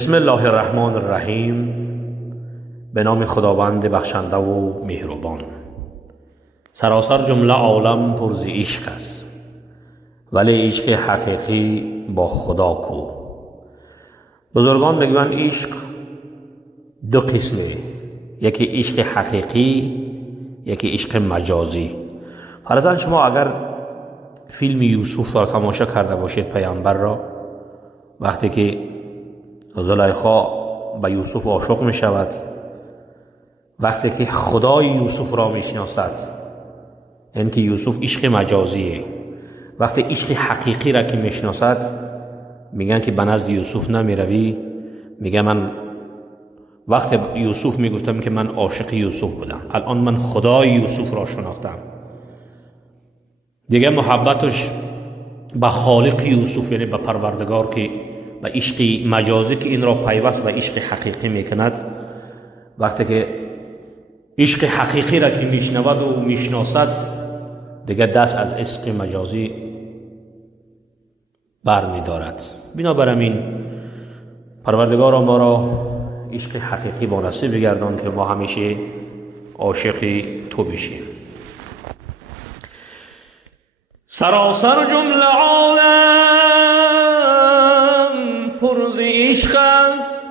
بسم الله الرحمن الرحیم. به نام خداوند بخشنده و مهربان. سراسر جمله عالم پر ز عشق است، ولی عشق حقیقی با خدا کو. بزرگان میگویند عشق دو قسمه، یکی عشق حقیقی، یکی عشق مجازی. فرضاً شما اگر فیلم یوسف را تماشا کرده باشید، پیامبر را، وقتی که زلیخا به یوسف عاشق می شود، وقتی که خدای یوسف را می شناسد، یعنی که یوسف عشق مجازیه. وقتی عشق حقیقی را که می شناسد، میگن که به نزد یوسف نمی روی. میگه من وقتی یوسف می گفتم که من عاشق یوسف بودم، الان من خدای یوسف را شناختم. دیگه محبتش به خالق یوسف، یعنی به پروردگار، که به عشق مجازی که این را پیوست به عشق حقیقی میکند، وقتی که عشق حقیقی را که میشنود و میشناسد، دیگه دست از عشق مجازی بر میدارد. بنابراین پروردگار ما را عشق حقیقی با نصیب بگردان که ما همیشه عاشق تو بشیم. سراسر جمله عالم پر ز عشق است،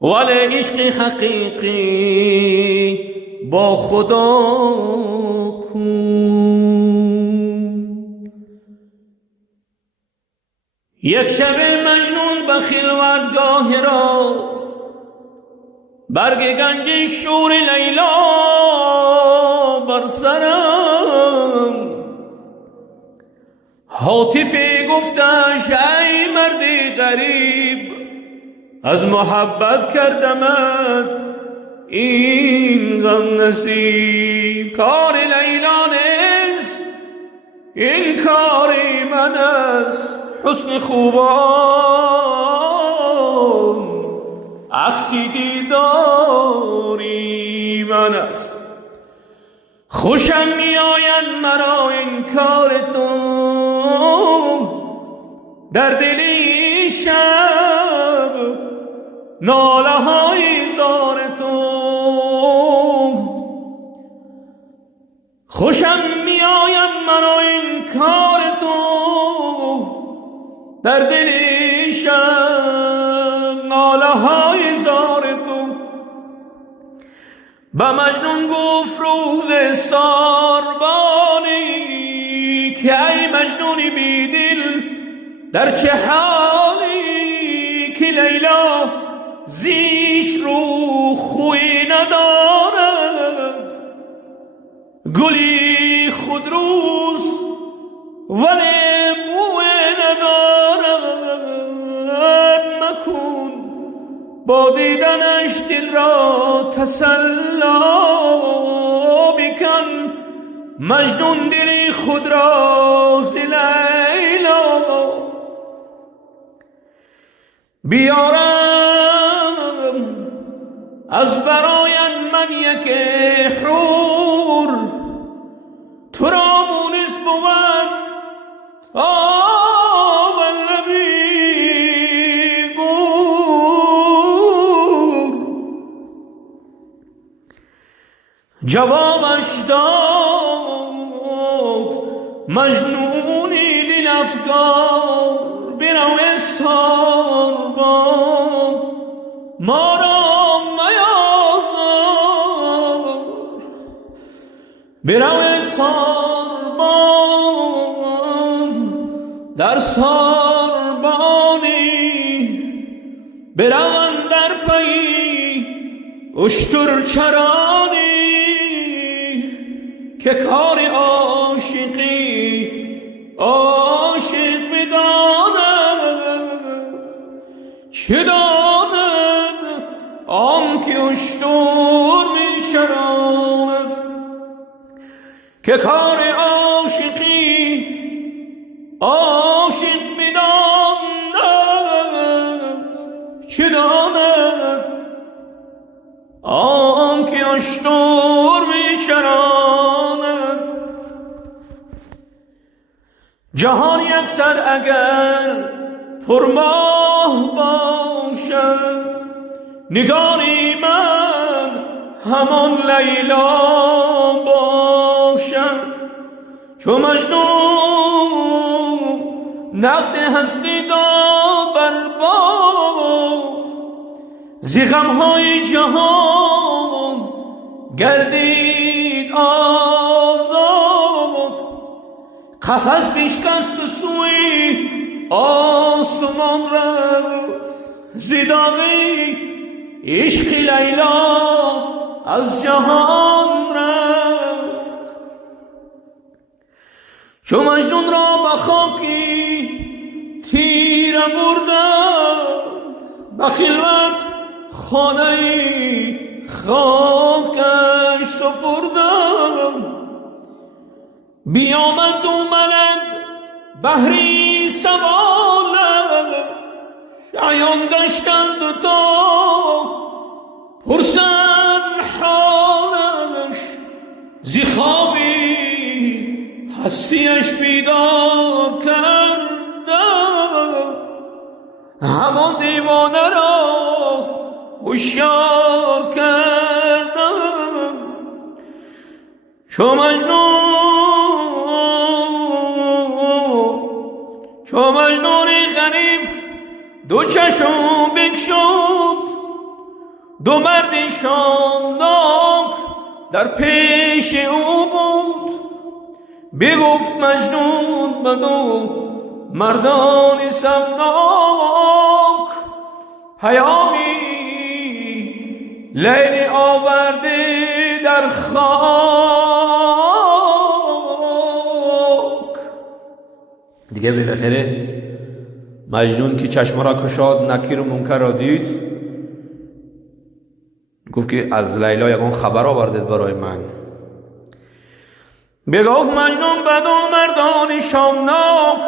ولی عشق حقیقی با خدا کو. یک شب مجنون به خلوتگاه راست، برگ گنج شور لیلا بر سرم. هاتفی گفتش ای مردی غریب، از محبت کردمت این غم نصیب. کار لیلا نیست این کار من است، حسن خوبان عکسی دیداری من است. خوشم می آید مرا این کار تو، در دلی شب ناله های زار تو. خوشم می آید مرا این کار تو، در دلی شب ناله های زار تو. به مجنون گفت روز ساربانی که ای مجنون بیدل در چه حالی، که لیلا زیش رو خوی ندارد، گلی خودروز ولی بوی ندارد. مکن با دیدنش دل را تسلا، بکن مجنون دلی خود را ز لیلا. بیارم از برایت من یک حور، تو را مونس بود تا لبی گور. جوابش داد مجنونی دل افگار، برو ساربان ما را میازار. برو ساربان در ساربانی، برو در پی اشتر چرانی، که کار عاشقی عاشق بداند. چه داند آن که اشتر می شراند، که کار عاشقی عاشق بداند. چه داند آن که اشتر می شراند. جهان یک سر اگر پرماه نگاری من همان لیلا باشد. چو مجنون نقد هستی داد بر باد، زی غمهای جهان گردید آزاد. قفس پیشکست و سوی آسمان رفت، زی داغی عشق لیلا از جهان رفت. چو مجنون را به خاکی تیره بردم، به خلوت خانه خاکش سپردم. بیامد دو ملک بهری سوالم، شیان گشتند و تا پرسن حالش. زی خوابی هستیش بیدار کردم، همان دیوانه را هوشیار کردم. چو مجنونی غریب دو چشم بگشود، دو مردی شانداک در پیش او بود. بگفت مجنون به دو مردان سمناک، پیامی لیلی آورده در خاک. دیگه بالاخره مجنون که چشم را کشاد، نکیر و منکر را دید، گفت که از لیلا یگان خبر آوردید برای من. بگفت مجنون به دو مردان شامناک،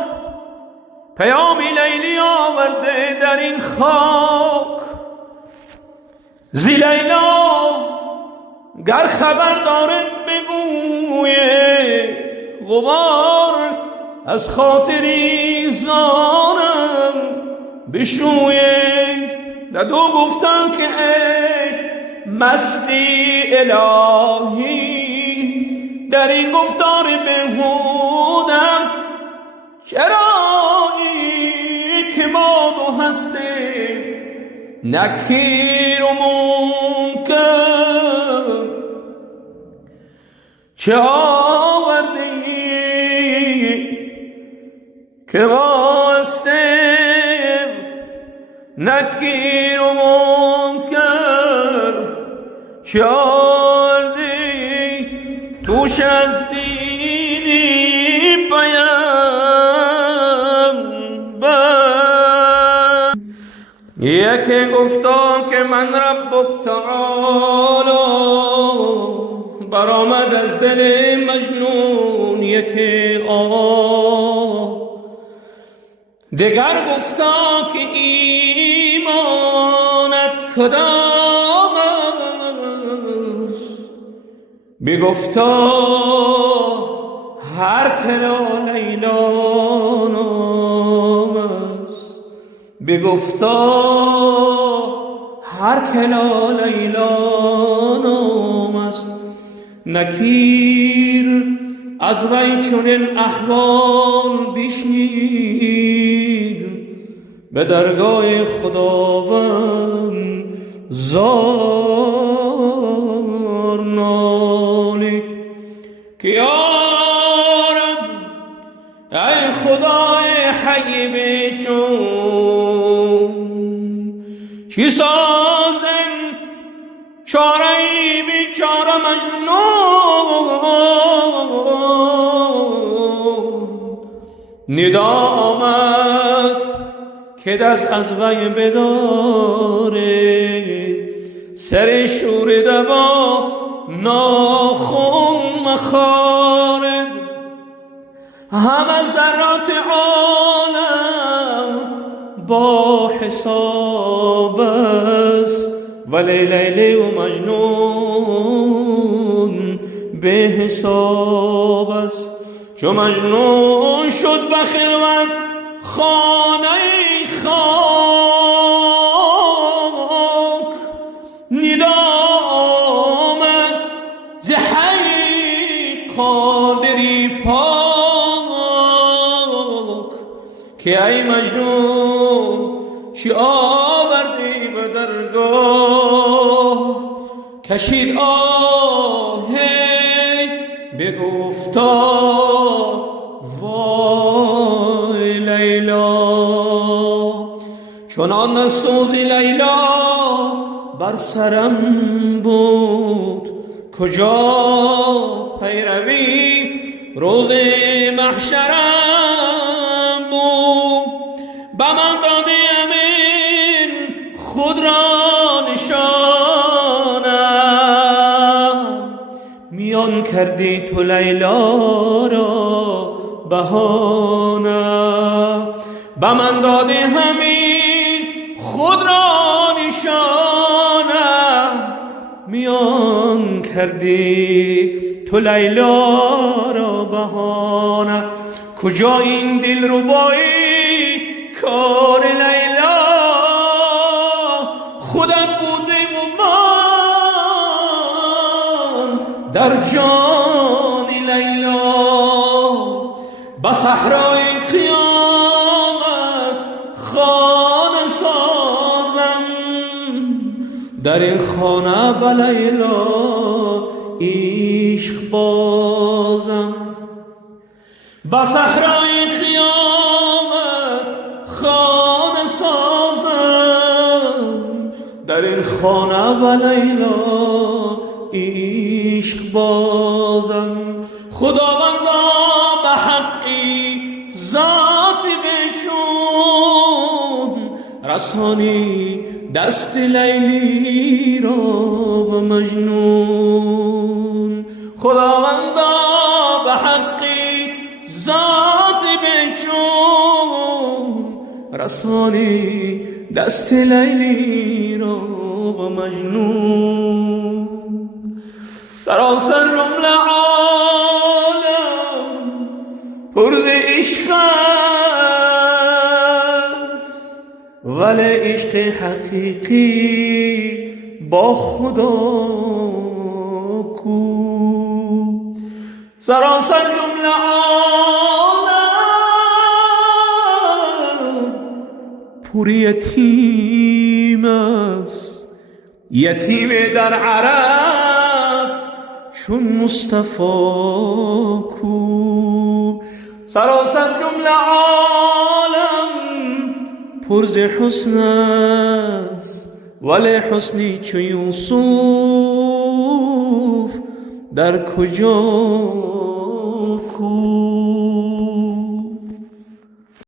پیامی لیلی آورده در این خاک. زی لیلا گر خبر دارد بگوید، غبار از خاطری زارم بشوید. دو گفتن که ای مستی الهی، در این گفتار بهودم چرایی که ما دو هستیم نکیر و منکر. چه آورده که ما هستیم نکیر و منکر، چه آوردی توش از دینی پیامبر. یکی گفتا که من ربک تعالی، برآمد از دل مجنون یکی دگر گفتا که ایمانت کدام است، بگفتا هر که را لیلا نام است. بگفتا هر که را لیلا نام است. نکیر از وی چنین احوال بشنید، به درگاه خداوند زار نالید که یا رب ای خدای حی بیچون، چی سازم چاره ای بیچاره مجنون. ندا آمد که دست از وی بداره، سر شوریده با ناخن مخارد. همه ذرات عالم با حساب است، ولی لیلی و مجنون به حساب است. چو مجنون شد به خلوت خانه خاک، که ای مجنون چی آوردی به درگاه؟ کشید آهی بگفتا وای لیلا، چنان سوز لیلا بر سرم بود، کجا پیروی روز محشرم بود. به من داده امین خود را نشانم، میان کردی تو لیلا را بهانه. به من داده همین خود را نشانم، میان کردی تو لیلا را بهانه. کجا این دل ربایی کار لیلا؟ خودت بودی و من در جان لیلا. به صحرای قیامت خانه سازم، در این خانه به لیلا عشق بازم. به صحرای قیامت خانه سازم، در این خانه به لیلا عشق بازم. خداوندا به حقی ذات بچون، رسانی دست لیلی را به مجنون. خداوندا به حقی ذات بچون، رسانی دست لیلی را به مجنون. سراسر جمله عالم پر ز عشق است، ولی عشق حقیقی با خدا کو. سراسر جمله عالم پر یتیم است، یتیم در عرب چون مصطفی کو. سراسر جمله عالم پر ز حسن است، ولی حسنی چو یوسف در کجا